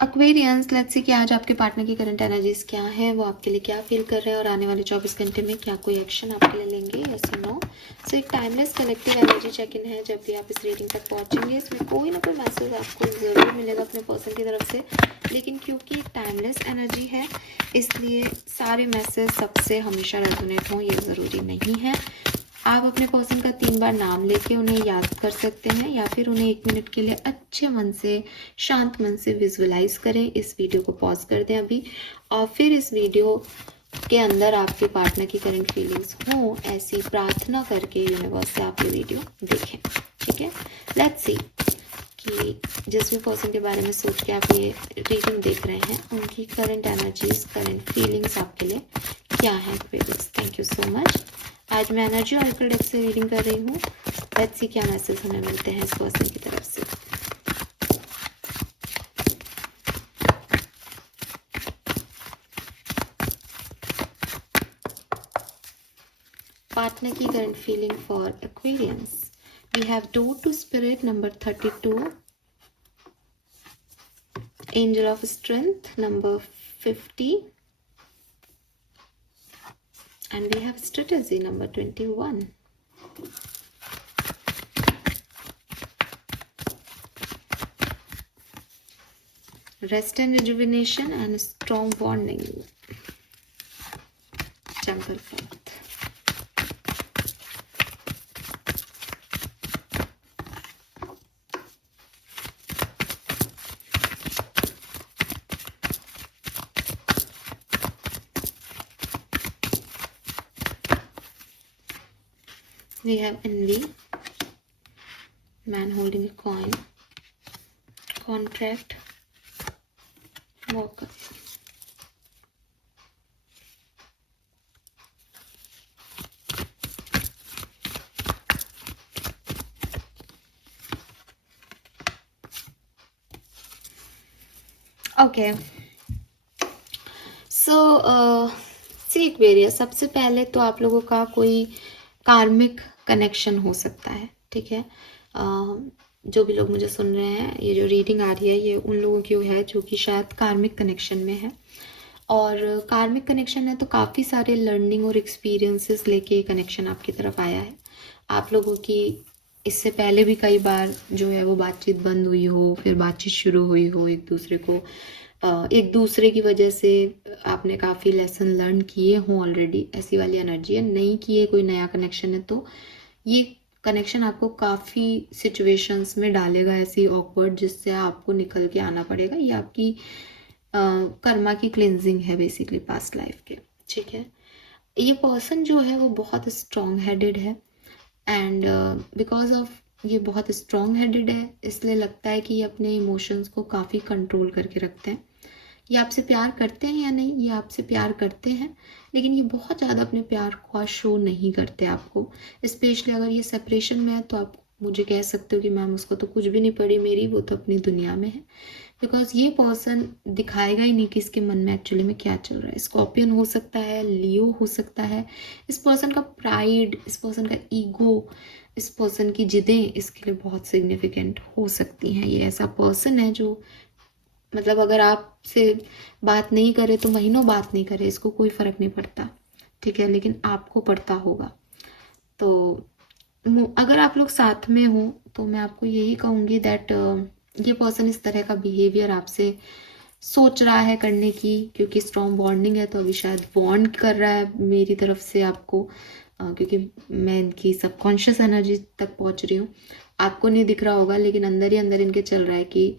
Aquarians, let's see कि आज आपके पार्टनर की करंट एनर्जीज क्या है, वो आपके लिए क्या फील कर रहे हैं और आने वाले 24 घंटे में क्या कोई एक्शन आपके लिए लेंगे, यस या नो। सो एक timeless collective energy check in है। जब भी आप इस रीडिंग तक पहुंचेंगे इसमें कोई ना कोई मैसेज आपको ज़रूर मिलेगा अपने पर्सन की तरफ से, लेकिन क्योंकि एक टाइमलेस एनर्जी है इसलिए सारे मैसेज सबसे हमेशा रेजोनेट हों ये ज़रूरी नहीं है। आप अपने पर्सन का 3 बार नाम लेके उन्हें याद कर सकते हैं या फिर उन्हें 1 मिनट के लिए अच्छे मन से, शांत मन से विजुअलाइज करें। इस वीडियो को पॉज कर दें अभी और फिर इस वीडियो के अंदर आपके पार्टनर की करंट फीलिंग्स हों ऐसी प्रार्थना करके यूनिवर्स से आप ये वीडियो देखें। ठीक है, लेट्स सी कि जिस भी पर्सन के बारे में सोच के आप ये रीडिंग देख रहे हैं उनकी करंट एनर्जीज, करंट फीलिंग्स आपके लिए क्या है। Thank you so much. आज मैं एनर्जी ऑरेकल डेक से रीडिंग कर रही हूँ। लेट्स सी क्या मैसेज हमें मिलते हैं इस पर्सन की तरफ से। पार्टनर की current feeling for Aquarians. We have door to spirit number 32, angel of strength number 50 and we have strategy number 21. Rest and rejuvenation and strong bonding. Temple path. We have envy, man holding a coin, contract, walker. Okay, so see Aquarius, सबसे पहले तो आप लोगों का कोई karmic connection हो सकता है। ठीक है, जो भी लोग मुझे सुन रहे हैं, ये जो रीडिंग आ रही है ये उन लोगों की है जो कि शायद कार्मिक कनेक्शन में है। और कार्मिक कनेक्शन है तो काफ़ी सारे लर्निंग और एक्सपीरियंसेस लेके कनेक्शन आपकी तरफ आया है। आप लोगों की इससे पहले भी कई बार जो है वो बातचीत बंद हुई हो, फिर बातचीत शुरू हुई हो, एक दूसरे की वजह से आपने काफ़ी लेसन लर्न किए हों ऑलरेडी, ऐसी वाली एनर्जी है। नहीं किए कोई नया कनेक्शन है तो ये कनेक्शन आपको काफ़ी सिचुएशंस में डालेगा ऐसी ऑकवर्ड, जिससे आपको निकल के आना पड़ेगा। ये आपकी कर्मा की क्लिनजिंग है बेसिकली पास्ट लाइफ के। ठीक है, ये पर्सन जो है वो बहुत स्ट्रॉन्ग हेडेड है एंड बिकॉज ऑफ ये बहुत स्ट्रॉन्ग हेडेड है इसलिए लगता है कि ये अपने इमोशंस को काफ़ी कंट्रोल करके रखते हैं। ये आपसे प्यार करते हैं या नहीं, ये आपसे प्यार करते हैं लेकिन ये बहुत ज़्यादा अपने प्यार को शो नहीं करते आपको। स्पेशली अगर ये सेपरेशन में है तो आप मुझे कह सकते हो कि मैम उसको तो कुछ भी नहीं पड़ी मेरी, वो तो अपनी दुनिया में है। बिकॉज ये पर्सन दिखाएगा ही नहीं कि इसके मन में एक्चुअली में क्या चल रहा है। स्कॉर्पियन हो सकता है, लियो हो सकता है। इस पर्सन का प्राइड, इस पर्सन का ईगो, इस पर्सन की जिदें इसके लिए बहुत सिग्निफिकेंट हो सकती हैं। ये ऐसा पर्सन है जो मतलब अगर आपसे बात नहीं करे तो महीनों बात नहीं करे, इसको कोई फ़र्क नहीं पड़ता। ठीक है, लेकिन आपको पड़ता होगा। तो अगर आप लोग साथ में हो तो मैं आपको यही कहूँगी दैट ये पर्सन इस तरह का बिहेवियर आपसे सोच रहा है करने की, क्योंकि स्ट्रॉन्ग बॉन्डिंग है तो अभी शायद बॉन्ड कर रहा है मेरी तरफ से आपको, क्योंकि मैं इनकी सबकॉन्शियस एनर्जी तक पहुँच रही हूँ। आपको नहीं दिख रहा होगा लेकिन अंदर ही अंदर इनके चल रहा है कि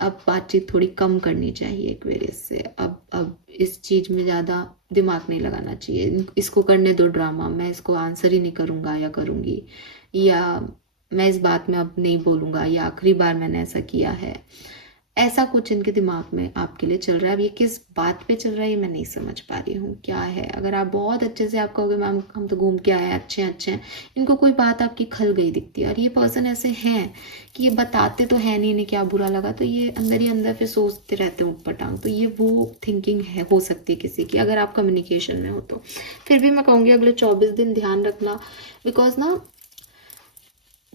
अब बातचीत थोड़ी कम करनी चाहिए एक्वेरियस से। अब इस चीज़ में ज़्यादा दिमाग नहीं लगाना चाहिए, इसको करने दो ड्रामा, मैं इसको आंसर ही नहीं करूँगा या करूँगी, या मैं इस बात में अब नहीं बोलूँगा, या आखिरी बार मैंने ऐसा किया है। ऐसा कुछ इनके दिमाग में आपके लिए चल रहा है। अब ये किस बात पे चल रहा है ये मैं नहीं समझ पा रही हूँ क्या है। अगर आप बहुत अच्छे से आप कहोगे मैम हम तो घूम के आए हैं, अच्छे हैं, इनको कोई बात आपकी खल गई दिखती है। और ये पर्सन ऐसे हैं कि ये बताते तो है नहीं, इन्हें क्या बुरा लगा तो ये अंदर ही अंदर फिर सोचते रहते हैं ऊटपटांग। तो ये वो थिंकिंग है, हो सकती है किसी की, अगर आप कम्युनिकेशन में हो तो। फिर भी मैं कहूँगी अगले 24 दिन ध्यान रखना, बिकॉज ना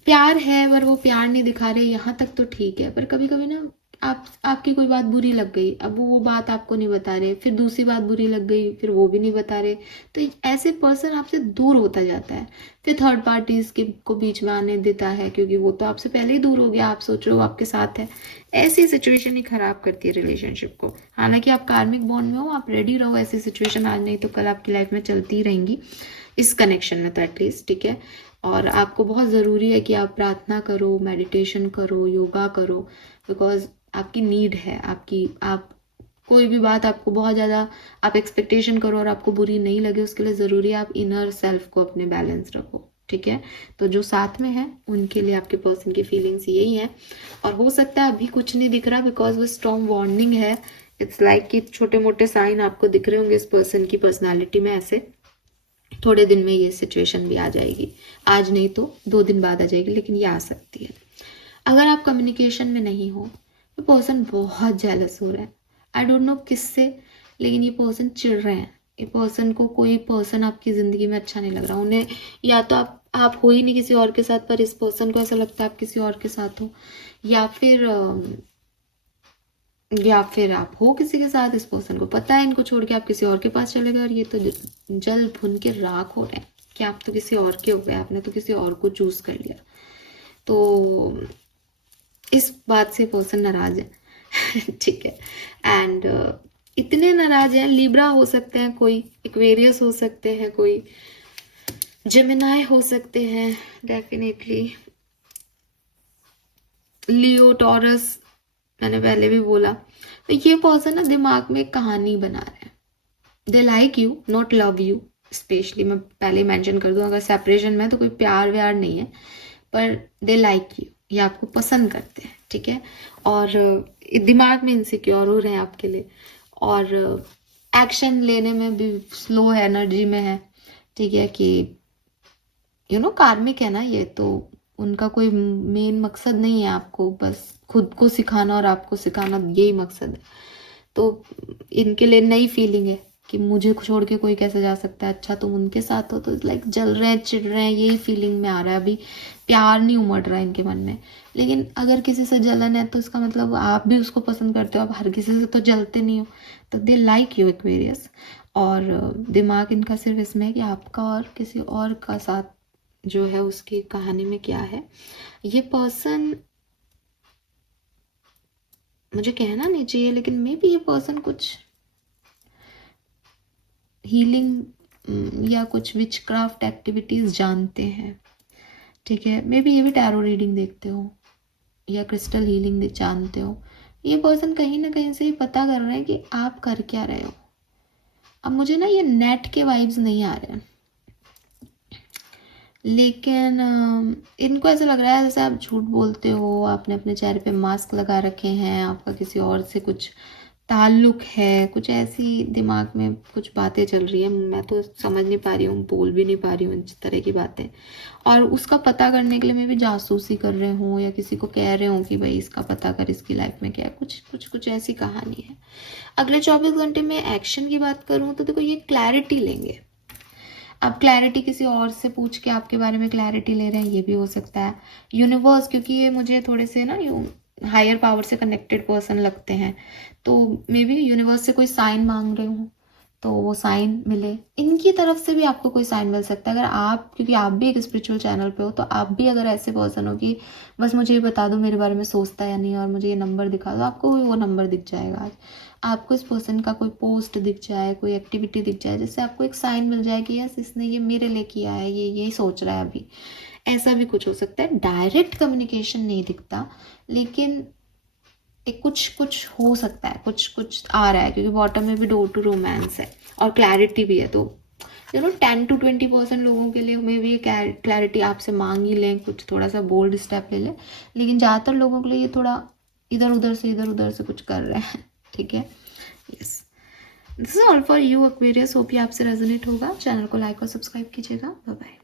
प्यार है पर वो प्यार नहीं दिखा रहे, यहाँ तक तो ठीक है, पर कभी कभी ना आपकी कोई बात बुरी लग गई, अब वो बात आपको नहीं बता रहे, फिर दूसरी बात बुरी लग गई, फिर वो भी नहीं बता रहे, तो ऐसे पर्सन आपसे दूर होता जाता है। फिर थर्ड पार्टीज के को बीच में आने देता है, क्योंकि वो तो आपसे पहले ही दूर हो गया, आप सोच रहे हो आपके साथ है। ऐसी सिचुएशन ही खराब करती है रिलेशनशिप को। हालांकि आप कार्मिक बॉन्ड में हो, आप रेडी रहो, ऐसी सिचुएशन आज नहीं तो कल आपकी लाइफ में चलती ही रहेंगी, इस कनेक्शन में तो एटलीस्ट, ठीक है। और आपको बहुत ज़रूरी है कि आप प्रार्थना करो, मेडिटेशन करो, योगा करो, बिकॉज आपकी नीड है, आप कोई भी बात आपको बहुत ज़्यादा आप एक्सपेक्टेशन करो और आपको बुरी नहीं लगे, उसके लिए ज़रूरी है आप इनर सेल्फ को अपने बैलेंस रखो, ठीक है। तो जो साथ में है उनके लिए आपके पर्सन की फीलिंग्स यही है। और हो सकता है अभी कुछ नहीं दिख रहा, बिकॉज वो स्ट्रॉन्ग वार्निंग है। इट्स लाइक कि छोटे मोटे साइन आपको दिख रहे होंगे इस पर्सन की पर्सनैलिटी में, ऐसे थोड़े दिन में ये सिचुएशन भी आ जाएगी, आज नहीं तो 2 दिन बाद आ जाएगी, लेकिन ये आ सकती है। अगर आप कम्युनिकेशन में नहीं हो, ये पर्सन बहुत जेलस हो रहा है, आई डोंट नो किससे, लेकिन ये पर्सन चिढ़ रहे हैं। ये पर्सन को कोई पर्सन आपकी ज़िंदगी में अच्छा नहीं लग रहा, उन्हें या तो आप हो ही नहीं किसी और के साथ, पर इस पर्सन को ऐसा लगता है आप किसी और के साथ हो, या फिर आप हो किसी के साथ, इस पर्सन को पता है इनको छोड़ के आप किसी और के पास चले गए, और ये तो जल भुन के राख हो रहे हैं कि आप तो किसी और के हो गए, आपने तो किसी और को चूज कर लिया। तो इस बात से पर्सन नाराज है ठीक है। एंड इतने नाराज हैं, लिब्रा हो सकते हैं कोई, एक्वेरियस हो सकते हैं कोई, जेमिनाई हो सकते हैं डेफिनेटली, लियो, टॉरस, मैंने पहले भी बोला। तो ये पर्सन ना दिमाग में एक कहानी बना रहे हैं। They like you, not love you, specially मैं पहले मेंशन कर दूं, अगर सेपरेशन में तो कोई प्यार व्यार नहीं है, पर दे लाइक यू, ये आपको पसंद करते हैं, ठीक है। और दिमाग में इनसिक्योर हो रहे हैं आपके लिए, और एक्शन लेने में भी स्लो है, एनर्जी में है, ठीक है। कि कार्मिक है ना ये, तो उनका कोई मेन मकसद नहीं है आपको बस खुद को सिखाना और आपको सिखाना, यही मकसद है। तो इनके लिए नई फीलिंग है कि मुझे छोड़ के कोई कैसे जा सकता है, अच्छा तुम उनके साथ हो, तो लाइक जल रहे हैं, चिढ़ रहे हैं, यही फीलिंग में आ रहा है। अभी प्यार नहीं उमड़ रहा है इनके मन में। लेकिन अगर किसी से जलन है तो इसका मतलब आप भी उसको पसंद करते हो, आप हर किसी से तो जलते नहीं हो। तो दे लाइक यू एक्वेरियस, और दिमाग इनका सिर्फ इसमें है कि आपका और किसी और का साथ जो है उसकी कहानी में क्या है। ये पर्सन, मुझे कहना नहीं चाहिए, लेकिन मे बी ये पर्सन कुछ हीलिंग या कुछ विचक्राफ्ट एक्टिविटीज जानते हैं, ठीक है। मे बी ये भी टैरो रीडिंग देखते हो या क्रिस्टल हीलिंग जानते हो। ये पर्सन कहीं ना कहीं से पता कर रहे हैं कि आप कर क्या रहे हो। अब मुझे ना ये नेट के वाइब्स नहीं आ रहे हैं, लेकिन इनको ऐसा लग रहा है जैसे आप झूठ बोलते हो, आपने अपने चेहरे पे मास्क लगा रखे हैं, आपका किसी और से कुछ ताल्लुक है, कुछ ऐसी दिमाग में कुछ बातें चल रही है, मैं तो समझ नहीं पा रही हूँ, बोल भी नहीं पा रही हूँ इस तरह की बातें। और उसका पता करने के लिए मैं भी जासूसी कर रहे हूँ, या किसी को कह रहे हूँ कि भाई इसका पता कर, इसकी लाइफ में क्या है, कुछ ऐसी कहानी है। अगले 24 घंटे में एक्शन की बात करूँ तो देखो ये क्लैरिटी लेंगे। अब क्लैरिटी किसी और से पूछ के आपके बारे में क्लैरिटी ले रहे हैं, ये भी हो सकता है। यूनिवर्स, क्योंकि ये मुझे थोड़े से ना हायर पावर से कनेक्टेड पर्सन लगते हैं, तो मे बी यूनिवर्स से कोई साइन मांग रहे हो, तो वो साइन मिले। इनकी तरफ से भी आपको कोई साइन मिल सकता है, अगर आप, क्योंकि आप भी एक स्पिरिचुअल चैनल पे हो, तो आप भी अगर ऐसे पर्सन हो कि बस मुझे ये बता दो मेरे बारे में सोचता है या नहीं, और मुझे ये नंबर दिखा दो, आपको वो नंबर दिख जाएगा। आज आपको इस पर्सन का कोई पोस्ट दिख जाए, कोई एक्टिविटी दिख जाए, जिससे आपको एक साइन मिल जाए कि यस इसने ये मेरे लिए किया है, ये यही सोच रहा है अभी। ऐसा भी कुछ हो सकता है। डायरेक्ट कम्युनिकेशन नहीं दिखता, लेकिन एक कुछ हो सकता है, कुछ आ रहा है, क्योंकि बॉटम में भी डोर टू रोमांस है और क्लैरिटी भी है। तो 10 to 20% लोगों के लिए हमें भी क्लैरिटी आपसे मांग ही लें, कुछ थोड़ा सा बोल्ड स्टेप ले लें, लेकिन ज़्यादातर लोगों के लिए ये थोड़ा इधर उधर से कुछ कर रहे हैं, ठीक है। Yes, this is all for you Aquarius. Hope ये आपसे रेजोनेट होगा। चैनल को लाइक और सब्सक्राइब कीजिएगा। Bye bye.